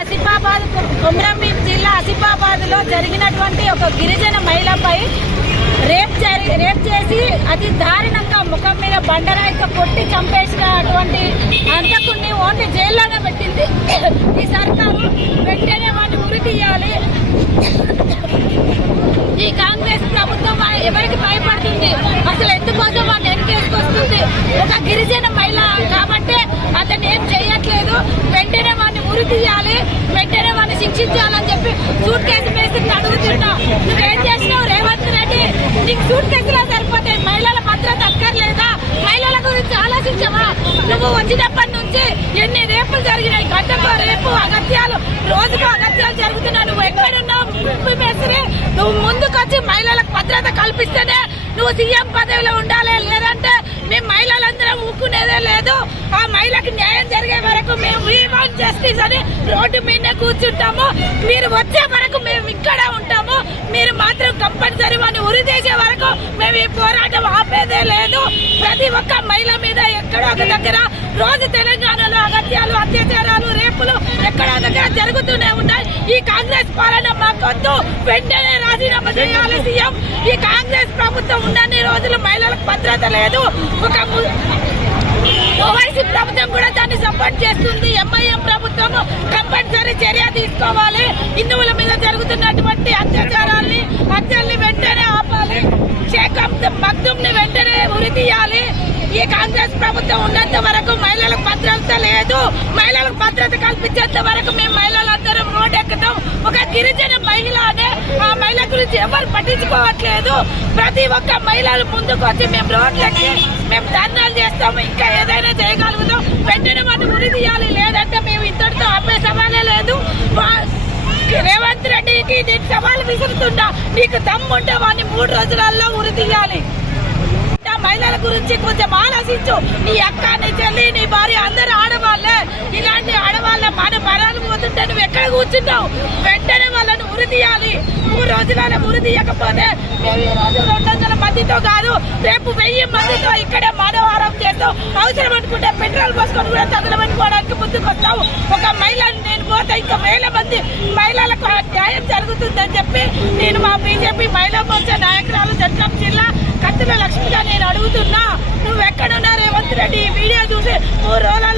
ఆసిఫాబాద్ కొమరంభీం జిల్లా ఆసిఫాబాద్లో జరిగినటువంటి ఒక గిరిజన మహిళపై రేప్ రేప్ చేసి అతి దారుణంగా ముఖం మీద బండరాయితో కొట్టి చంపేసినటువంటి అంతకుని ఓన్లీ జైల్లోనే పెట్టింది. ఈ సర్కారు వెంటనే వాడిని ఉరి తీయాలి ఈ కాంగ్రెస్ ప్రభుత్వం వా- ఎవరికి భయపడుతుంది అసలు ఎందుకోసం వాడిని వెనకేసుకొస్తుంది ఒక గిరిజన మహిళ కాబట్టి అతను ఏం చేయట్లేదు వెంటనే వాడిని ఉరి తీయాలి వెంటనే వాళ్ళని శిక్షించాలని చెప్పి సూట్ కేసు వేసి అడుగుతున్నా నువ్వేం చేసినావు? రేవంత్ రెడ్డి నీకు సూట్ కేసులో సరిపోతే మహిళల భద్రత అక్కర్లేదా? మహిళల గురించి ఆలోచించవా? నువ్వు వచ్చినప్పటి నుంచి ఎన్ని రేపులు జరిగినాయి? గంటకు రేపు అగత్యాలు రోజుకు అగత్యాలు జరుగుతున్నావు నువ్వు ఎక్కడున్నావు? ముప్పై మేసరి నువ్వు ముందుకొచ్చి మహిళలకు భద్రత కల్పిస్తేనే నువ్వు సీఎం పదవిలో ఉండాలి. లేదంటే మేము మహిళ ఊరుకునేదే లేదు. ఆ మహిళకి న్యాయం జరిగే వరకు మేము వీ జస్టిస్ అని రోడ్డు మీద కూర్చుంటాము. మీరు వచ్చే వరకు మేము ఇక్కడ ఉంటాము. మీరు మాత్రం కంపల్సరీ వాడిని ఉరి చేసే వరకు మేము ఈ పోరాటం ఆపేదే లేదు. ప్రతి ఒక్క మహిళ మీద ఎక్కడో ఒక దగ్గర రోజు తెలంగాణలో అగత్యాలు అత్యాచారాలు రేపులు ఎక్కడో దగ్గర జరుగుతూనే ఉన్నాయి. ఈ కాంగ్రెస్ పాలన మాకొద్దు. వెంటనే రాజీనామా చేయాలి సీఎం. ఈ కాంగ్రెస్ ప్రభుత్వం ఉన్నన్ని రోజులు మహిళలకు భద్రత లేదు. ఒక ము- ప్రభుత్వం కూడా దాన్ని సపోర్ట్ చేస్తుంది. ఎంఐఎం ప్రభుత్వం కంపల్సరీ చర్య తీసుకోవాలి. హిందువుల మీద జరుగుతున్నటువంటి అత్యాచారాల్ని హత్యల్ని వెంటనే ఆపాలి. షేక్ మగ్దుమ్ని వెంటనే ఉరి తీయాలి. ఈ కాంగ్రెస్ ప్రభుత్వం ఉన్నంత వరకు మహిళలకు భద్రత లేదు. మహిళలకు భద్రత కల్పించేంత వరకు మేము మహిళలందరూ గిరిజన మహిళ అనే ఆ మహిళ గురించి ఎవరు పట్టించుకోవట్లేదు. ప్రతి ఒక్క మహిళలు ముందుకు వచ్చి మేము రోడ్లకి మేము ధర్నాలు చేస్తాము. ఇంకా ఏదైనా చేయగలుగుతాం. వెంటనే మనం ఉరి తీయాలి. లేదంటే మేము ఇంతటితో ఆపే సవాలే లేదు. రేవంత్ రెడ్డికి నేను సవాల్ విసురుతున్నా. నీకు దమ్ముంటే వాడిని మూడు రోజులలో ఉరి తీయాలి. ఆ మహిళల గురించి కొంచెం ఆలోచించు. నీ అక్క నీ చెల్లి నీ భార్య అందరు ఆడవాళ్ళే. ఇలాంటి ఆడవాళ్ళ మన మరాలు పోతుంటే నువ్వు ఎక్కడ కూర్చుంటావు వెంటనే ఉరి తీయాలి. మూడు రోజులలో ఉరి తీయకపోతే రెండు వందల మందితో కాదు రేపు వెయ్యి మందితో ఇక్కడే మానవారం చేస్తూ అవసరం అనుకుంటే పెట్రోల్ పోసుకొని కూడా తగలబెట్టుకోవడానికి ముందుకు ఒక మహిళను నేను పోతే ఇంకా వేల మంది మహిళలకు న్యాయం జరుగుతుందని చెప్పి నేను మా బీజేపీ మహిళా మోర్చా నాయకురాలు చట్టం జిల్లా కత్తుల లక్ష్మిగా నేను అడుగుతున్నా. నువ్వు ఎక్కడున్నా రేవంత్ రెడ్డి ఈ వీడియో చూసి మూడు రోజులలో